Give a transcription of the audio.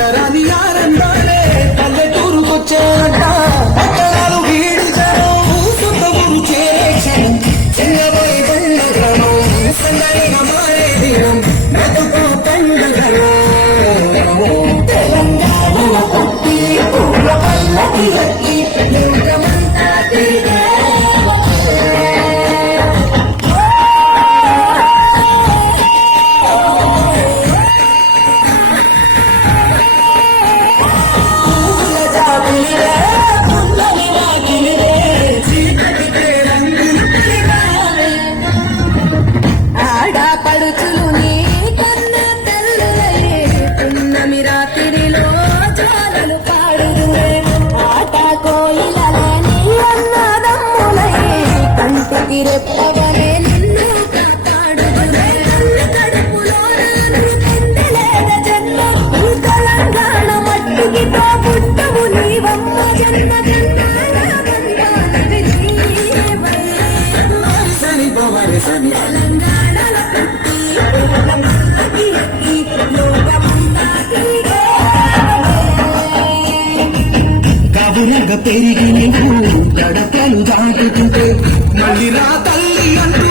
పట్టరాని ఆనందాలే పల్లెటూరుకొచ్చాట పట్టణాలు వీడి జనం సుత ఊరు చేరే క్షణం చిన్నబోయి పండుగను సందడిగా మారే దినం మెతుకు పండుగను తెలంగాణ పుట్టి పూల పల్లకి ఎక్కి లోకమంతా తిరిగే పడుచులు నీ కన్న తెల్లులే పున్నమి రాత్రిలో జాలలు పాడుదురే ఆట కోయిలలే నీ అన్నదమ్ములై కంటికి రెప్పవనే నిన్ను కాపాడుదురే కన్న కడుపులో నాను పొందలేద జన్మ ఈ తెలంగాణ మట్టికి తో పుట్టవు నీవమ్మ జన్మ కబురగ పెరిగి నువ్వు గడపలు దాటుతుంటే మళ్ళీ రా తల్లి అంటే